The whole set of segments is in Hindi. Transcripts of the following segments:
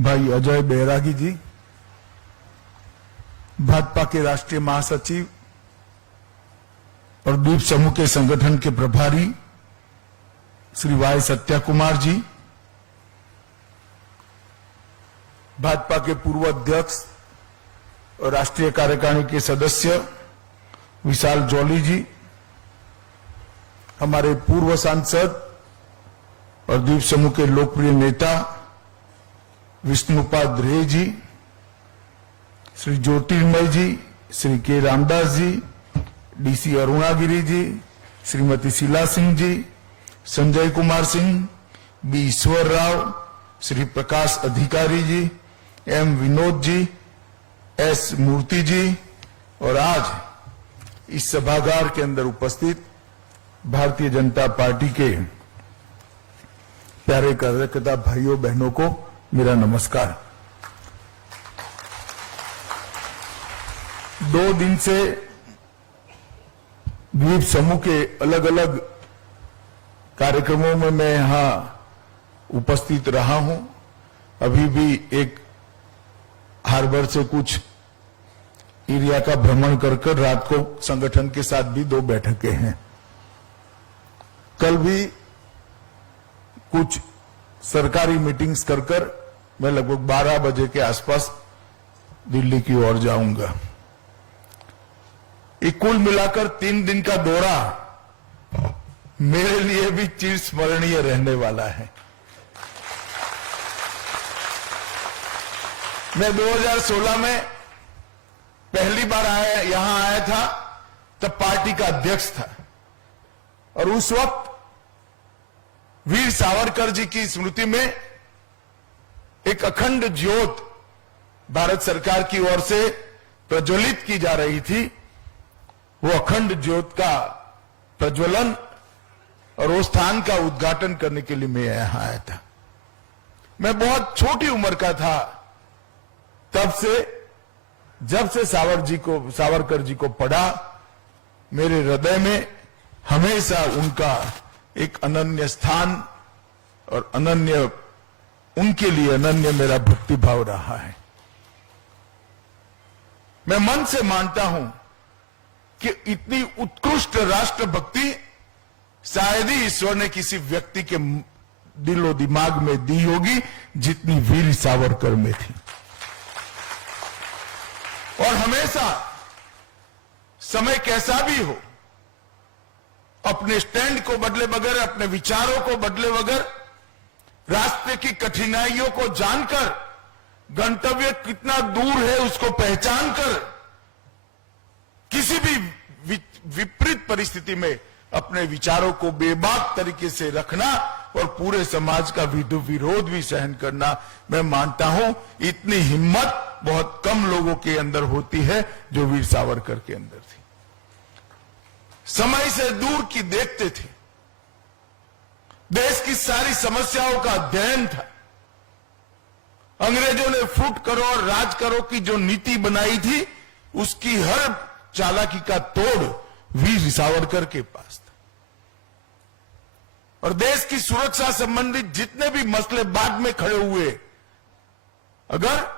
भाई अजय बैरागी जी, भाजपा के राष्ट्रीय महासचिव और द्वीप समूह के संगठन के प्रभारी श्री वाई सत्या कुमार जी, भाजपा के पूर्व अध्यक्ष और राष्ट्रीय कार्यकारिणी के सदस्य विशाल जॉली जी, हमारे पूर्व सांसद और द्वीप समूह के लोकप्रिय नेता विष्णुपाद रे जी, श्री ज्योतिर्मय जी, श्री के रामदास जी, डीसी अरुणागिरी जी, श्रीमती शीला सिंह जी, संजय कुमार सिंह, बी ईश्वर राव, श्री प्रकाश अधिकारी जी, एम विनोद जी, एस मूर्ति जी और आज इस सभागार के अंदर उपस्थित भारतीय जनता पार्टी के प्यारे कार्यकर्ता भाइयों बहनों को मेरा नमस्कार। 2 दिन से द्वीप समूह के अलग अलग कार्यक्रमों में मैं यहां उपस्थित रहा हूं। अभी भी एक हार्बर से कुछ एरिया का भ्रमण कर रात को संगठन के साथ भी 2 बैठकें हैं। कल भी कुछ सरकारी मीटिंग्स कर मैं लगभग 12 बजे के आसपास दिल्ली की ओर जाऊंगा। ये कुल मिलाकर 3 दिन का दौरा मेरे लिए भी चिरस्मरणीय रहने वाला है। मैं 2016 में पहली बार यहां आया था, तब पार्टी का अध्यक्ष था और उस वक्त वीर सावरकर जी की स्मृति में एक अखंड ज्योत भारत सरकार की ओर से प्रज्वलित की जा रही थी। वो अखंड ज्योत का प्रज्वलन और उस स्थान का उद्घाटन करने के लिए मैं यहां आया था। मैं बहुत छोटी उम्र का था तब से, जब से सावरकर जी को पढ़ा, मेरे हृदय में हमेशा उनका एक अनन्य स्थान और उनके लिए अनन्य मेरा भक्ति भाव रहा है। मैं मन से मानता हूं कि इतनी उत्कृष्ट राष्ट्रभक्ति शायद ही ईश्वर ने किसी व्यक्ति के दिलो दिमाग में दी होगी जितनी वीर सावरकर में थी। और हमेशा समय कैसा भी हो, अपने स्टैंड को बदले बगैर, अपने विचारों को बदले बगैर, रास्ते की कठिनाइयों को जानकर, गंतव्य कितना दूर है उसको पहचानकर, किसी भी विपरीत परिस्थिति में अपने विचारों को बेबाक तरीके से रखना और पूरे समाज का विरोध भी सहन करना, मैं मानता हूं इतनी हिम्मत बहुत कम लोगों के अंदर होती है जो वीर सावरकर के अंदर थी। समय से दूर की देखते थे, देश की सारी समस्याओं का अध्ययन था। अंग्रेजों ने फूट करो और राज करो की जो नीति बनाई थी, उसकी हर चालाकी का तोड़ वीर सावरकर के पास था। और देश की सुरक्षा संबंधित जितने भी मसले बाद में खड़े हुए, अगर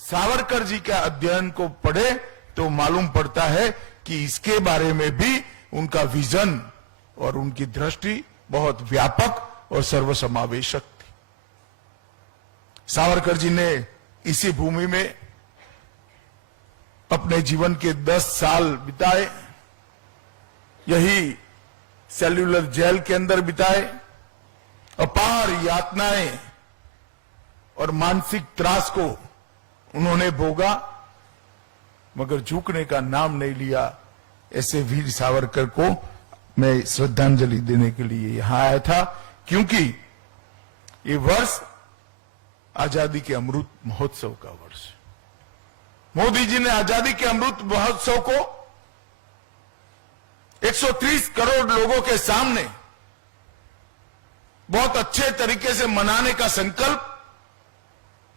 सावरकर जी का अध्ययन को पढ़े तो मालूम पड़ता है कि इसके बारे में भी उनका विजन और उनकी दृष्टि बहुत व्यापक और सर्वसमावेशक थी। सावरकर जी ने इसी भूमि में अपने जीवन के 10 साल बिताए, यही सेल्युलर जेल के अंदर बिताए, अपार यातनाएं और मानसिक त्रास को उन्होंने भोगा, मगर झुकने का नाम नहीं लिया। ऐसे वीर सावरकर को मैं श्रद्धांजलि देने के लिए यहां आया था, क्योंकि ये वर्ष आजादी के अमृत महोत्सव का वर्ष। मोदी जी ने आजादी के अमृत महोत्सव को 130 करोड़ लोगों के सामने बहुत अच्छे तरीके से मनाने का संकल्प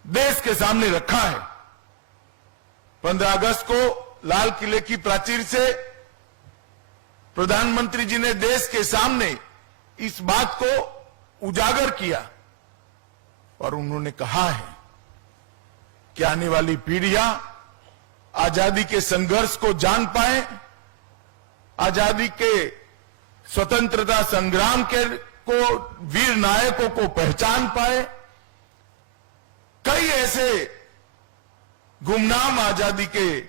देश के सामने रखा है। 15 अगस्त को लाल किले की प्राचीर से प्रधानमंत्री जी ने देश के सामने इस बात को उजागर किया और उन्होंने कहा है कि आने वाली पीढ़ियां आजादी के संघर्ष को जान पाए, आजादी के स्वतंत्रता संग्राम के को वीर नायकों को पहचान पाए। कई ऐसे गुमनाम आजादी के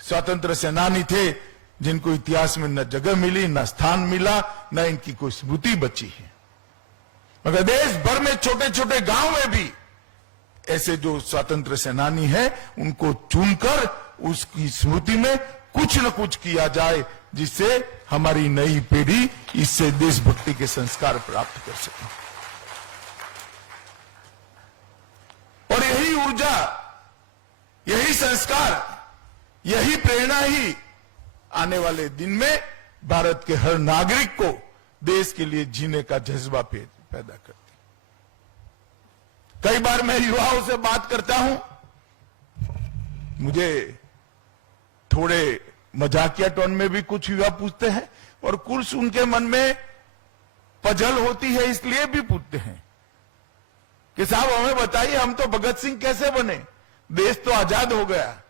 स्वतंत्र सेनानी थे जिनको इतिहास में न जगह मिली, न स्थान मिला, न इनकी कोई स्मृति बची है। मगर देश भर में छोटे छोटे गांव में भी ऐसे जो स्वतंत्र सेनानी हैं उनको चुनकर उसकी स्मृति में कुछ न कुछ किया जाए, जिससे हमारी नई पीढ़ी इससे देशभक्ति के संस्कार प्राप्त कर सके। और यही ऊर्जा, यही संस्कार, यही प्रेरणा ही आने वाले दिन में भारत के हर नागरिक को देश के लिए जीने का जज्बा पैदा करती। कई बार मैं युवाओं से बात करता हूं, मुझे थोड़े मजाकिया टोन में भी कुछ युवा पूछते हैं और कुछ उनके मन में पजल होती है, इसलिए भी पूछते हैं कि साहब हमें बताइए, हम तो भगत सिंह कैसे बने, देश तो आजाद हो गया।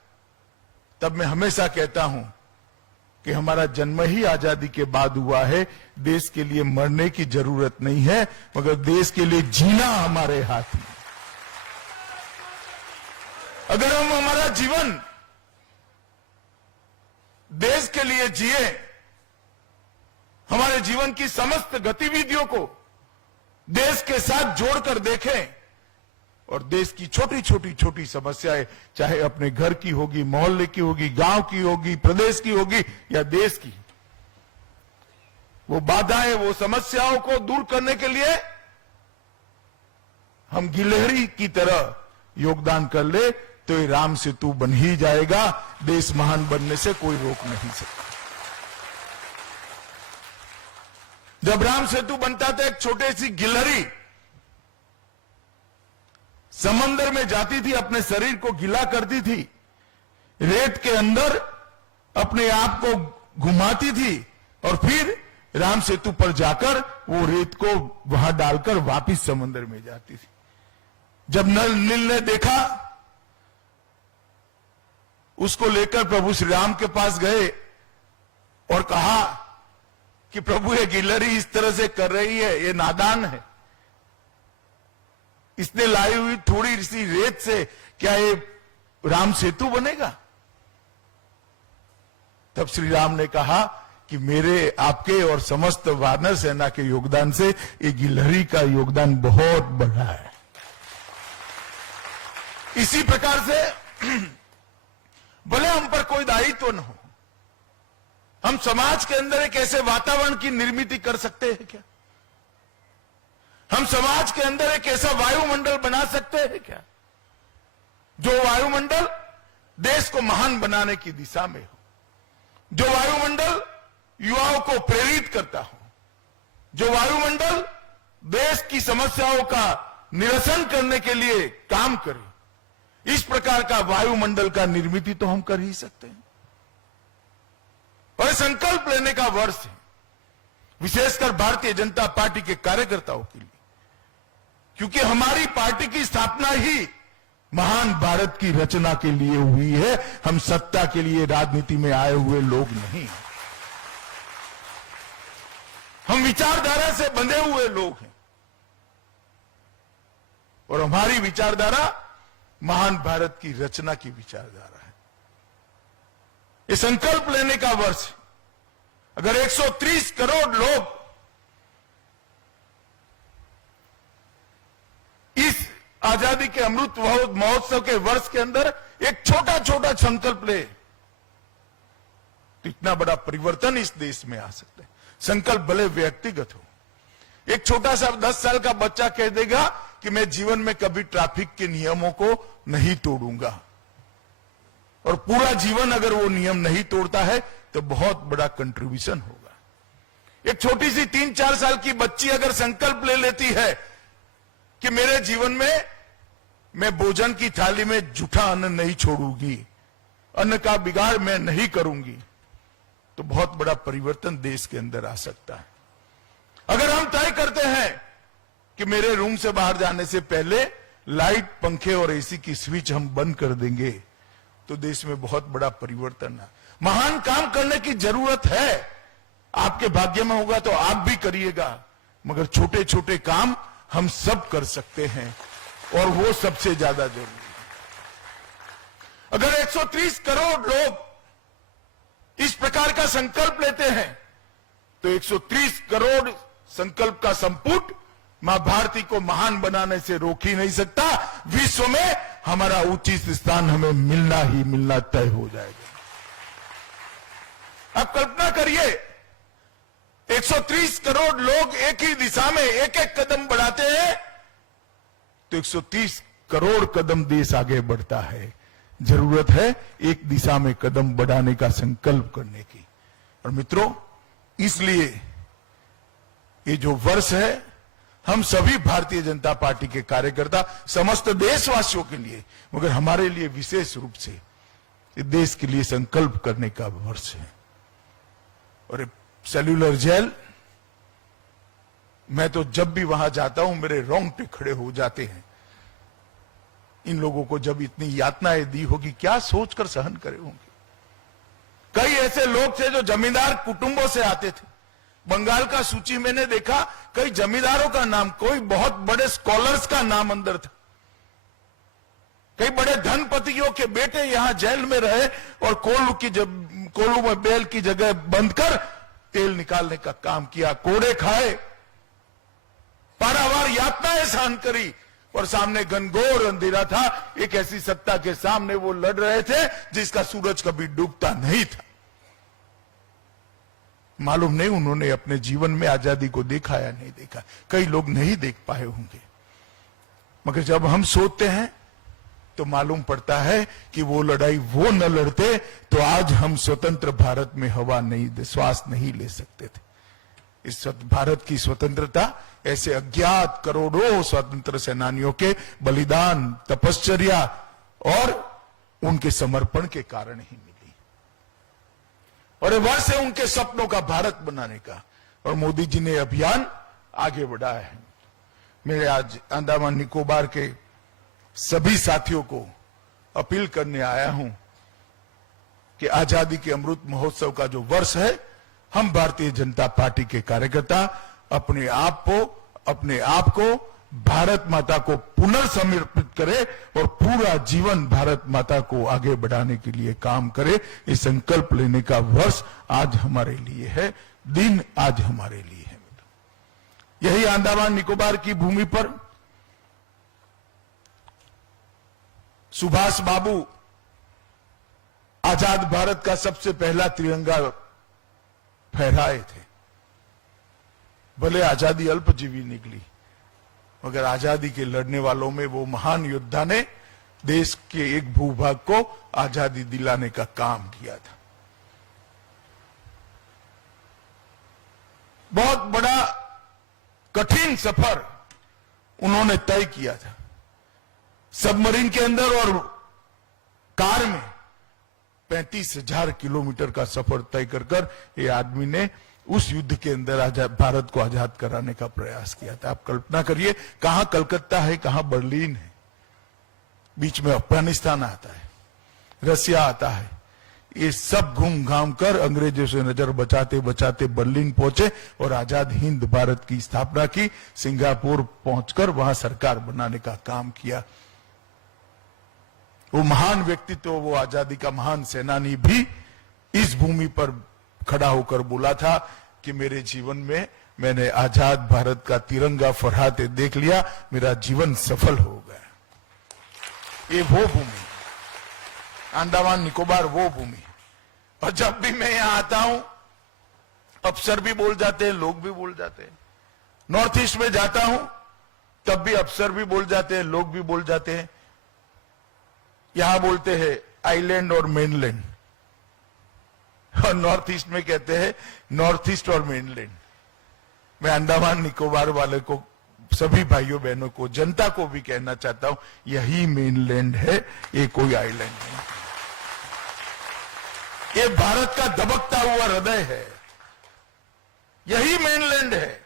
तब मैं हमेशा कहता हूं कि हमारा जन्म ही आजादी के बाद हुआ है। देश के लिए मरने की जरूरत नहीं है, मगर देश के लिए जीना हमारे हाथ में। अगर हम हमारा जीवन देश के लिए जिए, हमारे जीवन की समस्त गतिविधियों को देश के साथ जोड़कर देखें और देश की छोटी छोटी समस्याएं, चाहे अपने घर की होगी, मोहल्ले की होगी, गांव की होगी, प्रदेश की होगी या देश की, वो बाधाएं, वो समस्याओं को दूर करने के लिए हम गिलहरी की तरह योगदान कर ले तो ये राम सेतु बन ही जाएगा। देश महान बनने से कोई रोक नहीं सकता। जब राम सेतु बनता था, एक छोटी सी गिलहरी समंदर में जाती थी, अपने शरीर को गीला करती थी, रेत के अंदर अपने आप को घुमाती थी और फिर राम सेतु पर जाकर वो रेत को वहां डालकर वापस समंदर में जाती थी। जब नील ने देखा, उसको लेकर प्रभु श्री राम के पास गए और कहा कि प्रभु ये गिलहरी इस तरह से कर रही है, ये नादान है, इसने लाई हुई थोड़ी सी रेत से क्या ये राम सेतु बनेगा? तब श्री राम ने कहा कि मेरे, आपके और समस्त वानर सेना के योगदान से ये गिलहरी का योगदान बहुत बड़ा है। इसी प्रकार से भले हम पर कोई दायित्व न हो, हम समाज के अंदर एक ऐसे वातावरण की निर्मित कर सकते हैं क्या? हम समाज के अंदर एक ऐसा वायुमंडल बना सकते हैं क्या, जो वायुमंडल देश को महान बनाने की दिशा में हो, जो वायुमंडल युवाओं को प्रेरित करता हो, जो वायुमंडल देश की समस्याओं का निरसन करने के लिए काम करे। इस प्रकार का वायुमंडल का निर्मित तो हम कर ही सकते हैं। और संकल्प लेने का वर्ष है, विशेषकर भारतीय जनता पार्टी के कार्यकर्ताओं के लिए, क्योंकि हमारी पार्टी की स्थापना ही महान भारत की रचना के लिए हुई है। हम सत्ता के लिए राजनीति में आए हुए लोग नहीं, हम विचारधारा से बंधे हुए लोग हैं और हमारी विचारधारा महान भारत की रचना की विचारधारा है। ये संकल्प लेने का वर्ष है। अगर 130 करोड़ लोग इस आजादी के अमृत महोत्सव के वर्ष के अंदर एक छोटा छोटा संकल्प ले, तो इतना बड़ा परिवर्तन इस देश में आ सकता है। संकल्प भले व्यक्तिगत हो, एक छोटा सा 10 साल का बच्चा कह देगा कि मैं जीवन में कभी ट्रैफिक के नियमों को नहीं तोड़ूंगा, और पूरा जीवन अगर वो नियम नहीं तोड़ता है तो बहुत बड़ा कंट्रीब्यूशन होगा। एक छोटी सी 3-4 साल की बच्ची अगर संकल्प ले लेती है कि मेरे जीवन में मैं भोजन की थाली में जूठा अन्न नहीं छोड़ूंगी, अन्न का बिगाड़ मैं नहीं करूंगी, तो बहुत बड़ा परिवर्तन देश के अंदर आ सकता है। अगर हम तय करते हैं कि मेरे रूम से बाहर जाने से पहले लाइट, पंखे और एसी की स्विच हम बंद कर देंगे तो देश में बहुत बड़ा परिवर्तन है। महान काम करने की जरूरत है, आपके भाग्य में होगा तो आप भी करिएगा, मगर छोटे छोटे काम हम सब कर सकते हैं और वो सबसे ज्यादा जरूरी है। अगर 130 करोड़ लोग इस प्रकार का संकल्प लेते हैं तो 130 करोड़ संकल्प का संपुट मां भारती को महान बनाने से रोक ही नहीं सकता। विश्व में हमारा उचित स्थान हमें मिलना ही मिलना तय हो जाएगा। अब कल्पना करिए, 130 करोड़ लोग एक ही दिशा में एक एक कदम बढ़ाते हैं तो 130 करोड़ कदम देश आगे बढ़ता है। जरूरत है एक दिशा में कदम बढ़ाने का संकल्प करने की। और मित्रों, इसलिए ये जो वर्ष है, हम सभी भारतीय जनता पार्टी के कार्यकर्ता, समस्त देशवासियों के लिए, मगर हमारे लिए विशेष रूप से देश के लिए संकल्प करने का वर्ष है। और सेल्यूलर जेल, मैं तो जब भी वहां जाता हूं मेरे रोंगटे खड़े हो जाते हैं। इन लोगों को जब इतनी यातनाएं दी होगी, क्या सोचकर सहन करे होंगे। कई ऐसे लोग थे जो जमींदार कुटुंबों से आते थे। बंगाल का सूची मैंने देखा, कई जमींदारों का नाम, कोई बहुत बड़े स्कॉलर्स का नाम अंदर था। कई बड़े धनपतियों के बेटे यहां जेल में रहे और कोल्हू में बेल की जगह बंद कर तेल निकालने का काम किया, कोड़े खाए, पारावार यातनाएं सहन करी और सामने घनघोर अंधेरा था। एक ऐसी सत्ता के सामने वो लड़ रहे थे जिसका सूरज कभी डूबता नहीं था। मालूम नहीं उन्होंने अपने जीवन में आजादी को देखा या नहीं देखा, कई लोग नहीं देख पाए होंगे, मगर जब हम सोचते हैं तो मालूम पड़ता है कि वो लड़ाई वो न लड़ते तो आज हम स्वतंत्र भारत में हवा नहीं, श्वास नहीं ले सकते थे। इस भारत की स्वतंत्रता ऐसे अज्ञात करोड़ों स्वतंत्र सेनानियों के बलिदान, तपश्चर्या और उनके समर्पण के कारण ही मिली। और ये वर्ष है उनके सपनों का भारत बनाने का, और मोदी जी ने अभियान आगे बढ़ाया है। मेरे आज अंडमान निकोबार के सभी साथियों को अपील करने आया हूं कि आजादी के अमृत महोत्सव का जो वर्ष है, हम भारतीय जनता पार्टी के कार्यकर्ता अपने आप को भारत माता को पुनर्समर्पित करें और पूरा जीवन भारत माता को आगे बढ़ाने के लिए काम करें। ये संकल्प लेने का वर्ष आज हमारे लिए है, दिन आज हमारे लिए है। यही अंडमान निकोबार की भूमि पर सुभाष बाबू आजाद भारत का सबसे पहला तिरंगा फहराए थे। भले आजादी अल्पजीवी निकली, मगर आजादी के लड़ने वालों में वो महान योद्धा ने देश के एक भूभाग को आजादी दिलाने का काम किया था। बहुत बड़ा कठिन सफर उन्होंने तय किया था। सबमरीन के अंदर और कार में 35,000 किलोमीटर का सफर तय कर ये आदमी ने उस युद्ध के अंदर भारत को आजाद कराने का प्रयास किया था। आप कल्पना करिए, कहां कलकत्ता है, कहां बर्लिन है, बीच में अफगानिस्तान आता है, रसिया आता है। ये सब घूम घाम कर अंग्रेजों से नजर बचाते बचाते बर्लिन पहुंचे और आजाद हिंद भारत की स्थापना की। सिंगापुर पहुंचकर वहां सरकार बनाने का काम किया। वो महान व्यक्तित्व, वो आजादी का महान सेनानी भी इस भूमि पर खड़ा होकर बोला था कि मेरे जीवन में मैंने आजाद भारत का तिरंगा फहराते देख लिया, मेरा जीवन सफल हो गया। ये वो भूमि, अंडमान निकोबार वो भूमि। और जब भी मैं यहां आता हूं, अफसर भी बोल जाते हैं, लोग भी बोल जाते हैं। नॉर्थ ईस्ट में जाता हूं तब भी अफसर भी बोल जाते हैं, लोग भी बोल जाते हैं। यहां बोलते हैं आइलैंड और मेनलैंड, और नॉर्थ ईस्ट में कहते हैं नॉर्थ ईस्ट और मेनलैंड। मैं अंडमान निकोबार वाले को, सभी भाइयों बहनों को, जनता को भी कहना चाहता हूं, यही मेनलैंड है, ये कोई आइलैंड नहीं। ये भारत का दबकता हुआ हृदय है, यही मेनलैंड है,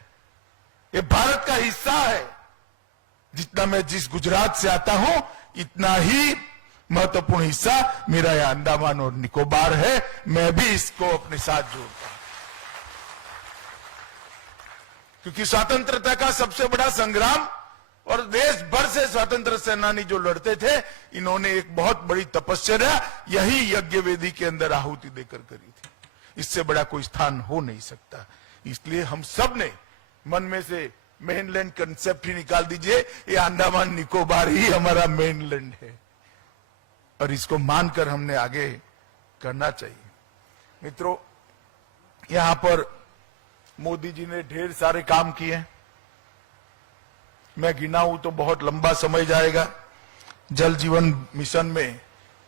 ये भारत का हिस्सा है। जितना मैं जिस गुजरात से आता हूं इतना ही महत्वपूर्ण हिस्सा मेरा यह अंडमान और निकोबार है। मैं भी इसको अपने साथ जोड़ता हूं, क्योंकि स्वतंत्रता का सबसे बड़ा संग्राम और देश भर से स्वतंत्र सेनानी जो लड़ते थे, इन्होंने एक बहुत बड़ी तपस्या यही यज्ञ वेदी के अंदर आहुति देकर करी थी। इससे बड़ा कोई स्थान हो नहीं सकता। इसलिए हम सब ने मन में से मेनलैंड कंसेप्ट ही निकाल दीजिए, ये अंडमान निकोबार ही हमारा मेनलैंड है और इसको मानकर हमने आगे करना चाहिए। मित्रों, यहां पर मोदी जी ने ढेर सारे काम किए, मैं गिनाऊं तो बहुत लंबा समय जाएगा। जल जीवन मिशन में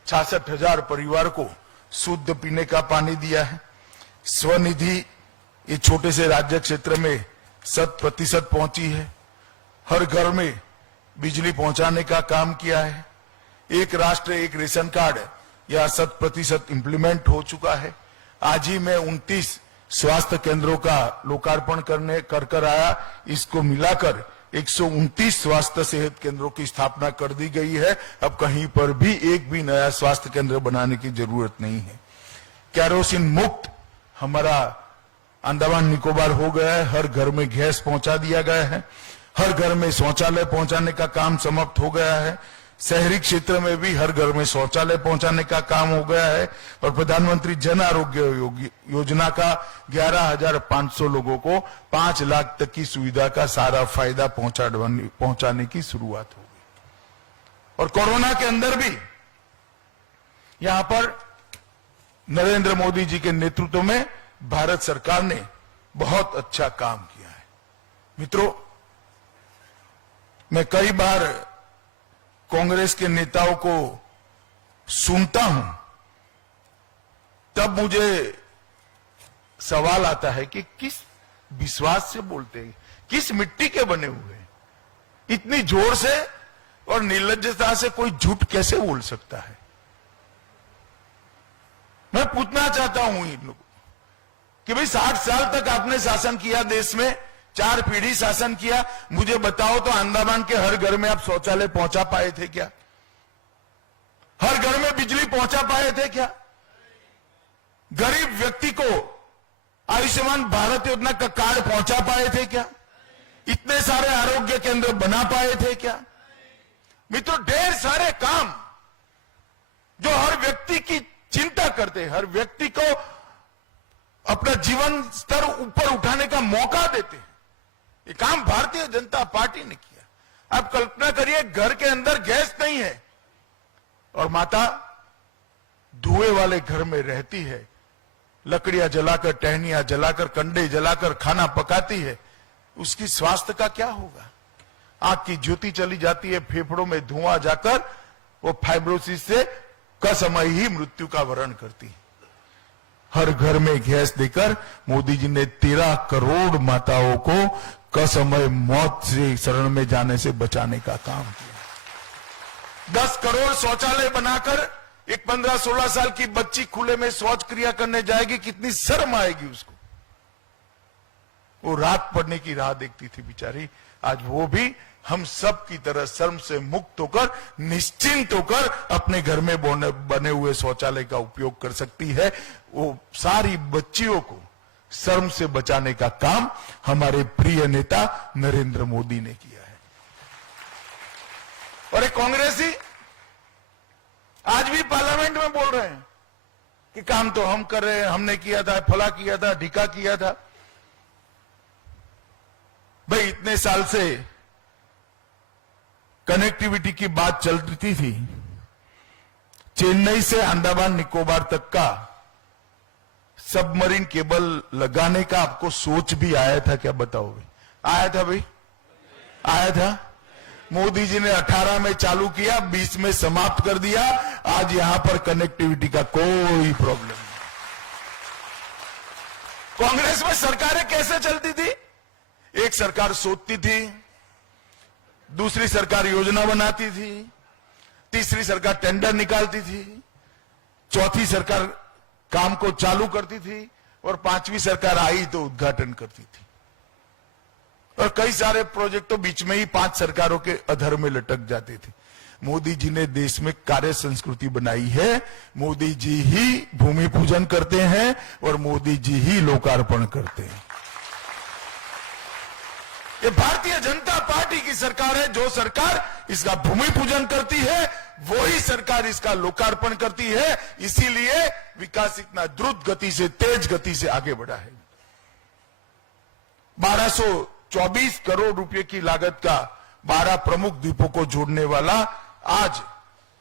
66,000 परिवार को शुद्ध पीने का पानी दिया है। स्वनिधि ये छोटे से राज्य क्षेत्र में 100% पहुंची है। हर घर में बिजली पहुंचाने का काम किया है। एक राष्ट्र एक रेशन कार्ड यह 100% इंप्लीमेंट हो चुका है। आज ही मैं 29 स्वास्थ्य केंद्रों का लोकार्पण कर आया। इसको मिलाकर 129 स्वास्थ्य सेहत केंद्रों की स्थापना कर दी गई है। अब कहीं पर भी एक भी नया स्वास्थ्य केंद्र बनाने की जरूरत नहीं है। केरोसिन मुक्त हमारा अंडमान निकोबार हो गया है। हर घर में गैस पहुंचा दिया गया है। हर घर में शौचालय पहुंचाने का काम समाप्त हो गया है। शहरी क्षेत्र में भी हर घर में शौचालय पहुंचाने का काम हो गया है। और प्रधानमंत्री जन आरोग्य योजना का 11,500 लोगों को 5 लाख तक की सुविधा का सारा फायदा पहुंचाने की शुरुआत हो गई। और कोरोना के अंदर भी यहां पर नरेंद्र मोदी जी के नेतृत्व में भारत सरकार ने बहुत अच्छा काम किया है। मित्रों, मैं कई बार कांग्रेस के नेताओं को सुनता हूं, तब मुझे सवाल आता है कि किस विश्वास से बोलते हैं, किस मिट्टी के बने हुए हैं। इतनी जोर से और निर्लज्जता से कोई झूठ कैसे बोल सकता है। मैं पूछना चाहता हूं इन लोगों कि भाई 60 साल तक आपने शासन किया, देश में 4 पीढ़ी शासन किया, मुझे बताओ तो अंडमान के हर घर में आप शौचालय पहुंचा पाए थे क्या? हर घर में बिजली पहुंचा पाए थे क्या? गरीब व्यक्ति को आयुष्मान भारत योजना का कार्ड पहुंचा पाए थे क्या? इतने सारे आरोग्य केंद्र बना पाए थे क्या? मित्रों, ढेर सारे काम जो हर व्यक्ति की चिंता करते हैं, हर व्यक्ति को अपना जीवन स्तर ऊपर उठाने का मौका देते हैं, ये काम भारतीय जनता पार्टी ने किया। आप कल्पना करिए, घर के अंदर गैस नहीं है और माता धुएं वाले घर में रहती है, लकड़ियां जलाकर, टहनियां जलाकर, कंडे जलाकर खाना पकाती है। उसकी स्वास्थ्य का क्या होगा? आंख की ज्योति चली जाती है, फेफड़ों में धुआं जाकर वो फाइब्रोसिस से कसमय ही मृत्यु का वरण करती है। हर घर में गैस देकर मोदी जी ने 13 करोड़ माताओं को कसमय मौत से शरण में जाने से बचाने का काम किया। 10 करोड़ शौचालय बनाकर एक 15-16 साल की बच्ची खुले में शौच क्रिया करने जाएगी, कितनी शर्म आएगी उसको। वो रात पड़ने की राह देखती थी बेचारी, आज वो भी हम सब की तरह शर्म से मुक्त होकर, निश्चिंत होकर अपने घर में बने हुए शौचालय का उपयोग कर सकती है। वो सारी बच्चियों को शर्म से बचाने का काम हमारे प्रिय नेता नरेंद्र मोदी ने किया है। और एक कांग्रेसी आज भी पार्लियामेंट में बोल रहे हैं कि काम तो हम कर रहे हैं, हमने किया था, फला किया था, ढिका किया था। भाई, इतने साल से कनेक्टिविटी की बात चलती थी। चेन्नई से अंडमान निकोबार तक का सबमरीन केबल लगाने का आपको सोच भी आया था क्या? बताओ भाई, आया था भाई? आया था? मोदी जी ने 18 में चालू किया, 20 में समाप्त कर दिया। आज यहां पर कनेक्टिविटी का कोई प्रॉब्लम नहीं। कांग्रेस में सरकारें कैसे चलती थी? एक सरकार सोचती थी, दूसरी सरकार योजना बनाती थी, तीसरी सरकार टेंडर निकालती थी, चौथी सरकार काम को चालू करती थी और 5वीं सरकार आई तो उद्घाटन करती थी। और कई सारे प्रोजेक्ट तो बीच में ही 5 सरकारों के अधर में लटक जाते थे। मोदी जी ने देश में कार्य संस्कृति बनाई है। मोदी जी ही भूमि पूजन करते हैं और मोदी जी ही लोकार्पण करते हैं। ये भारतीय जनता पार्टी की सरकार है। जो सरकार इसका भूमि पूजन करती है वही सरकार इसका लोकार्पण करती है। इसीलिए विकास इतना द्रुत गति से, तेज गति से आगे बढ़ा है। 1224 करोड़ रुपए की लागत का 12 प्रमुख द्वीपों को जोड़ने वाला आज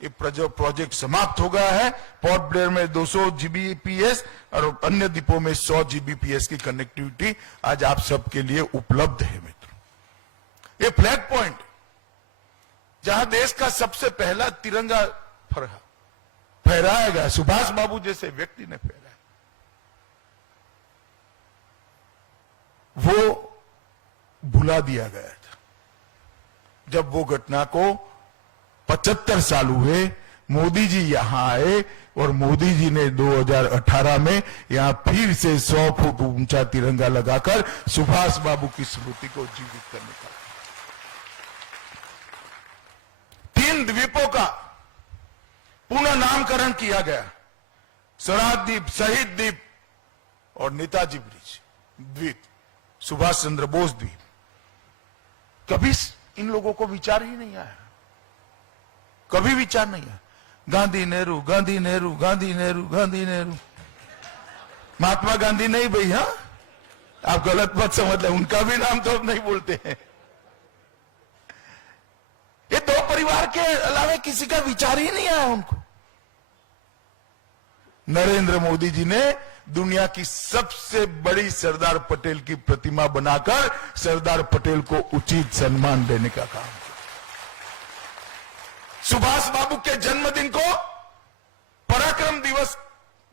ये प्रोजेक्ट समाप्त हो गया है। पोर्ट ब्लेयर में 200 जीबीपीएस और अन्य द्वीपों में 100 जीबीपीएस की कनेक्टिविटी आज आप सबके लिए उपलब्ध है। मित्रों, ये फ्लैग पॉइंट जहां देश का सबसे पहला तिरंगा फहराया गया, सुभाष बाबू जैसे व्यक्ति ने फहराया, वो भुला दिया गया था। जब वो घटना को 75 साल हुए, मोदी जी यहां आए और मोदी जी ने 2018 में यहां फिर से 100 फुट ऊंचा तिरंगा लगाकर सुभाष बाबू की स्मृति को जीवित करने का 3 द्वीपों का पुनः नामकरण किया गया। स्वराज द्वीप, शहीद द्वीप और नेताजी ब्रिज द्वीप, सुभाष चंद्र बोस द्वीप। कभी इन लोगों को विचार ही नहीं आया, कभी विचार नहीं आया। गांधी नेहरू, गांधी नेहरू, गांधी नेहरू, गांधी नेहरू। महात्मा गांधी नहीं भाई, हाँ आप गलत मत समझ लें, उनका भी नाम तो अब नहीं बोलते हैं। ये 2 परिवार के अलावा किसी का विचार ही नहीं आया उनको। नरेंद्र मोदी जी ने दुनिया की सबसे बड़ी सरदार पटेल की प्रतिमा बनाकर सरदार पटेल को उचित सम्मान देने का काम किया। सुभाष बाबू के जन्मदिन को पराक्रम दिवस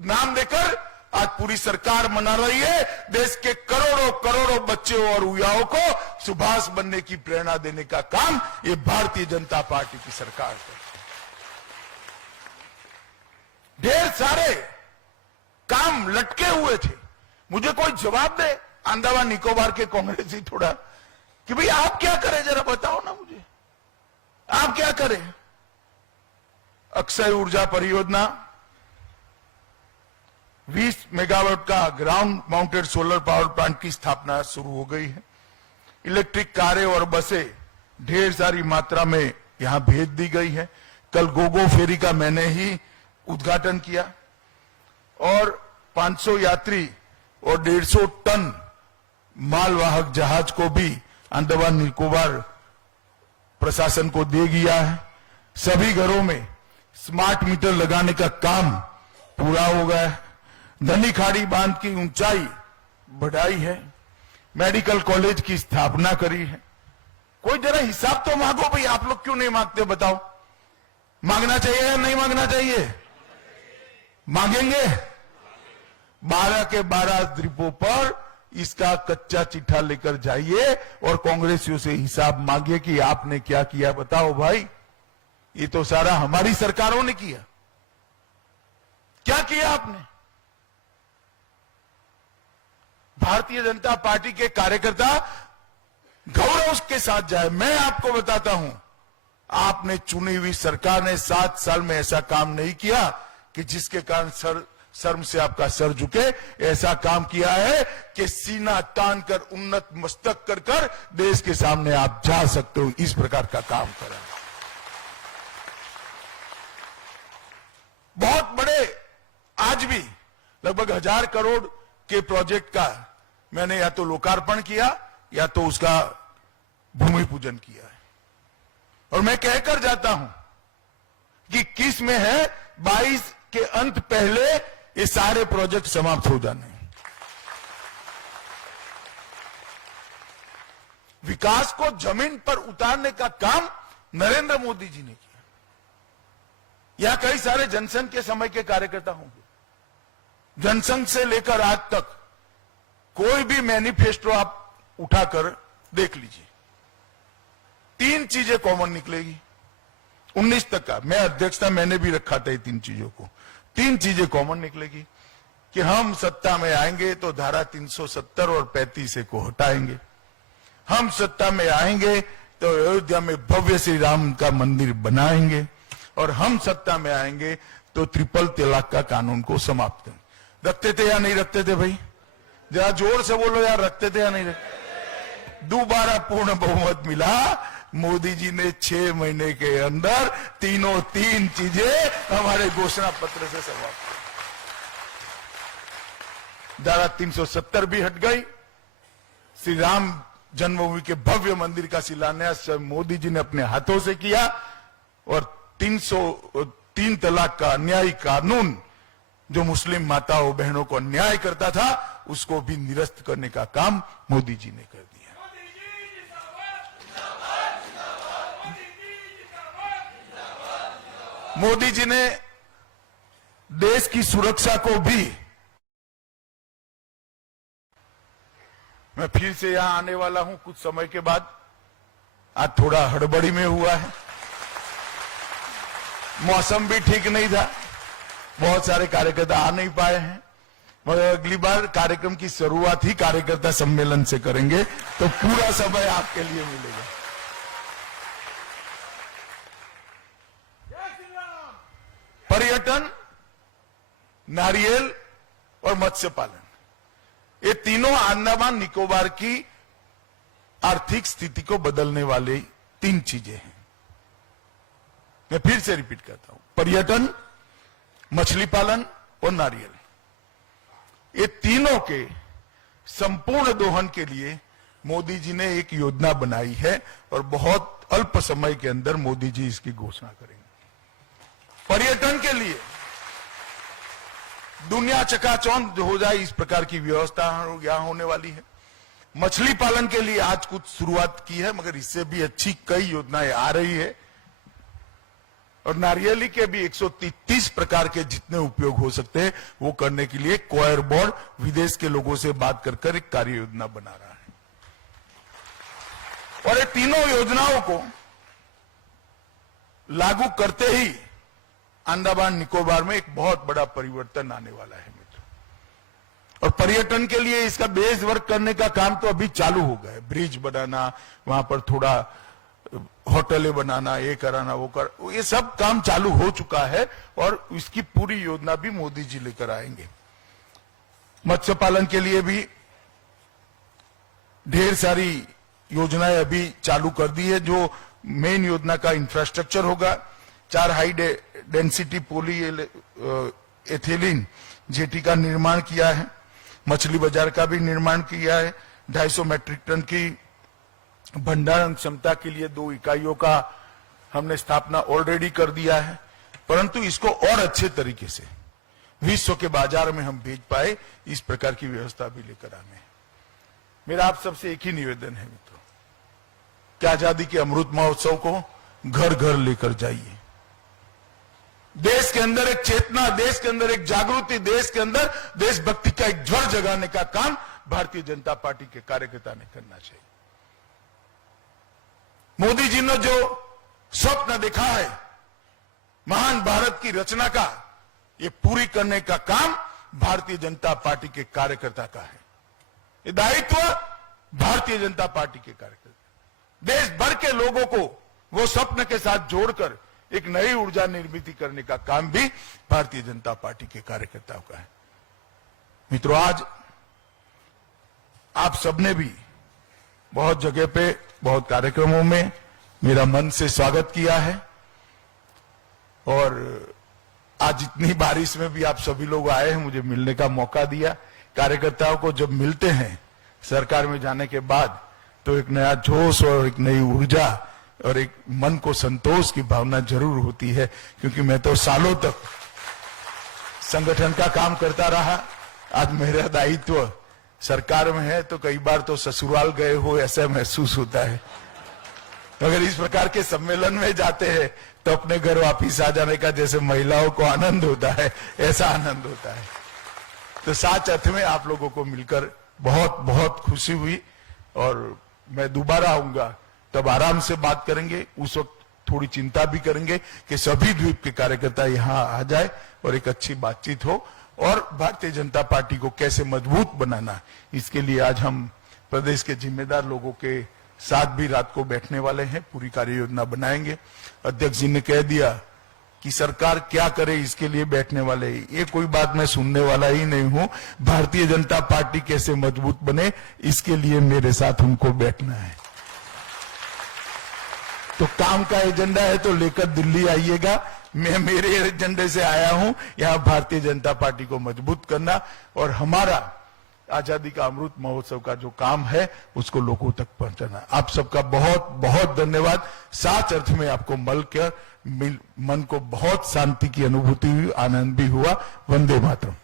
नाम देकर आज पूरी सरकार मना रही है। देश के करोड़ों करोड़ों बच्चों और युवाओं को सुभाष बनने की प्रेरणा देने का काम ये भारतीय जनता पार्टी की सरकार करती है। ढेर सारे काम लटके हुए थे। मुझे कोई जवाब दे, अंडमान निकोबार के कांग्रेस ही थोड़ा, कि भाई आप क्या करें, जरा बताओ ना मुझे, आप क्या करें। अक्षय ऊर्जा परियोजना 20 मेगावाट का ground mounted solar power plant की स्थापना शुरू हो गई है। इलेक्ट्रिक कारें और बसें ढेर सारी मात्रा में यहां भेज दी गई है। कल गोगो फेरी का मैंने ही उद्घाटन किया और 500 यात्री और 150 टन मालवाहक जहाज को भी अंडमान निकोबार प्रशासन को दे दिया है। सभी घरों में स्मार्ट मीटर लगाने का काम पूरा हो गया है। धनी खाड़ी बांध की ऊंचाई बढ़ाई है। मेडिकल कॉलेज की स्थापना करी है। कोई जरा हिसाब तो मांगो भाई, आप लोग क्यों नहीं मांगते बताओ। मांगना चाहिए या नहीं मांगना चाहिए? मांगेंगे। 12 के 12 द्वीपों पर इसका कच्चा चिट्ठा लेकर जाइए और कांग्रेसियों से हिसाब मांगिए कि आपने क्या किया बताओ भाई। ये तो सारा हमारी सरकारों ने किया। क्या किया आपने? भारतीय जनता पार्टी के कार्यकर्ता गौरव के साथ जाए। मैं आपको बताता हूं, आपने चुनी हुई सरकार ने 7 साल में ऐसा काम नहीं किया कि जिसके कारण शर्म से आपका सर झुके। ऐसा काम किया है कि सीना तान कर, उन्नत मस्तक कर देश के सामने आप जा सकते हो। इस प्रकार का काम करा। बहुत बड़े, आज भी लगभग 1000 करोड़ के प्रोजेक्ट का मैंने या तो लोकार्पण किया या तो उसका भूमि पूजन किया है। और मैं कहकर जाता हूं कि किस में है 22 के अंत पहले ये सारे प्रोजेक्ट समाप्त हो जाने। विकास को जमीन पर उतारने का काम नरेंद्र मोदी जी ने किया। यहां कई सारे जनसंघ के समय के कार्यकर्ता होंगे। जनसंघ से लेकर आज तक कोई भी मैनिफेस्टो आप उठाकर देख लीजिए, 3 चीजें कॉमन निकलेगी। 19 तक का मैं अध्यक्षता मैंने भी रखा था। 3 चीजों को 3 चीजें कॉमन निकलेगी कि हम सत्ता में आएंगे तो धारा 370 और 35 को हटाएंगे। हम सत्ता में आएंगे तो अयोध्या में भव्य श्री राम का मंदिर बनाएंगे, और हम सत्ता में आएंगे तो ट्रिपल तलाक का कानून को समाप्त करेंगे। रखते थे या नहीं रखते थे भाई? जरा जोर से बोलो यार, रखते थे या नहीं रखते? दोबारा पूर्ण बहुमत मिला। मोदी जी ने 6 महीने के अंदर तीन चीजें हमारे घोषणा पत्र से समाप्त की। धारा 370 भी हट गई। श्री राम जन्मभूमि के भव्य मंदिर का शिलान्यास मोदी जी ने अपने हाथों से किया, और 303 तलाक का अन्यायी कानून जो मुस्लिम माताओं बहनों को अन्याय करता था, उसको भी निरस्त करने का काम मोदी जी ने कर दिया। मोदी जी ने देश की सुरक्षा को भी, मैं फिर से यहां आने वाला हूं कुछ समय के बाद, आज थोड़ा हड़बड़ी में हुआ है, मौसम भी ठीक नहीं था, बहुत सारे कार्यकर्ता आ नहीं पाए हैं, मगर अगली बार कार्यक्रम की शुरुआत ही कार्यकर्ता सम्मेलन से करेंगे, तो पूरा समय आपके लिए मिलेगा। पर्यटन, नारियल और मत्स्य पालन, ये तीनों अंडमान निकोबार की आर्थिक स्थिति को बदलने वाली 3 चीजें हैं। मैं फिर से रिपीट करता हूं, पर्यटन, मछली पालन और नारियल, ये तीनों के संपूर्ण दोहन के लिए मोदी जी ने एक योजना बनाई है, और बहुत अल्प समय के अंदर मोदी जी इसकी घोषणा करेंगे। पर्यटन के लिए दुनिया चकाचौंध हो जाए इस प्रकार की व्यवस्था यहां होने वाली है। मछली पालन के लिए आज कुछ शुरुआत की है, मगर इससे भी अच्छी कई योजनाएं आ रही है, और नारियली के भी 130 प्रकार के जितने उपयोग हो सकते हैं वो करने के लिए कोयर बोर्ड विदेश के लोगों से बात कर एक कार्य योजना बना रहा है। और ये तीनों योजनाओं को लागू करते ही अंडमान निकोबार में एक बहुत बड़ा परिवर्तन आने वाला है मित्रों। और पर्यटन के लिए इसका बेस वर्क करने का काम तो अभी चालू हो गया है, ब्रिज बनाना, वहां पर थोड़ा होटलें बनाना, ये कराना, वो कर, ये सब काम चालू हो चुका है, और इसकी पूरी योजना भी मोदी जी लेकर आएंगे। मत्स्य पालन के लिए भी ढेर सारी योजनाएं अभी चालू कर दी है। जो मेन योजना का इंफ्रास्ट्रक्चर होगा, 4 हाई डेंसिटी पोली एथिलीन जेटी का निर्माण किया है, मछली बाजार का भी निर्माण किया है, 250 मैट्रिक टन की भंडारण क्षमता के लिए 2 इकाइयों का हमने स्थापना ऑलरेडी कर दिया है, परंतु इसको और अच्छे तरीके से विश्व के बाजार में हम भेज पाए, इस प्रकार की व्यवस्था भी लेकर आने। मेरा आप सबसे एक ही निवेदन है मित्रों, कि आजादी के अमृत महोत्सव को घर घर लेकर जाइए। देश के अंदर एक चेतना, देश के अंदर एक जागृति, देश के अंदर देशभक्ति का एक ज्वर जगाने का काम भारतीय जनता पार्टी के कार्यकर्ता ने करना चाहिए। मोदी जी ने जो स्वप्न देखा है महान भारत की रचना का, ये पूरी करने का काम भारतीय जनता पार्टी के कार्यकर्ता का है। ये दायित्व भारतीय जनता पार्टी के कार्यकर्ता, देश भर के लोगों को वो स्वप्न के साथ जोड़कर एक नई ऊर्जा निर्मित करने का काम भी भारतीय जनता पार्टी के कार्यकर्ताओं का है। मित्रों, आज आप सबने भी बहुत जगह पे, बहुत कार्यक्रमों में मेरा मन से स्वागत किया है, और आज इतनी बारिश में भी आप सभी लोग आए हैं, मुझे मिलने का मौका दिया। कार्यकर्ताओं को जब मिलते हैं सरकार में जाने के बाद, तो एक नया जोश और एक नई ऊर्जा और एक मन को संतोष की भावना जरूर होती है, क्योंकि मैं तो सालों तक संगठन का काम करता रहा। आज मेरा दायित्व सरकार में है, तो कई बार तो ससुराल गए हो ऐसा महसूस होता है। अगर इस प्रकार के सम्मेलन में जाते हैं तो अपने घर वापिस आ जाने का जैसे महिलाओं को आनंद होता है, ऐसा आनंद होता है। तो साच अर्थ में आप लोगों को मिलकर बहुत बहुत खुशी हुई, और मैं दोबारा आऊंगा तब आराम से बात करेंगे। उस वक्त थोड़ी चिंता भी करेंगे कि सभी द्वीप के कार्यकर्ता यहां आ जाए और एक अच्छी बातचीत हो, और भारतीय जनता पार्टी को कैसे मजबूत बनाना, इसके लिए आज हम प्रदेश के जिम्मेदार लोगों के साथ भी रात को बैठने वाले हैं, पूरी कार्य योजना बनाएंगे। अध्यक्ष जी ने कह दिया कि सरकार क्या करे इसके लिए बैठने वाले हैं। ये कोई बात मैं सुनने वाला ही नहीं हूं। भारतीय जनता पार्टी कैसे मजबूत बने इसके लिए मेरे साथ उनको बैठना है। तो काम का एजेंडा है तो लेकर दिल्ली आइएगा। मैं मेरे एजेंडे से आया हूं, यहां भारतीय जनता पार्टी को मजबूत करना और हमारा आजादी का अमृत महोत्सव का जो काम है उसको लोगों तक पहुंचाना। आप सबका बहुत बहुत धन्यवाद। साच अर्थ में आपको मिलकर मन को बहुत शांति की अनुभूति हुई, आनंद भी हुआ। वंदे मातरम।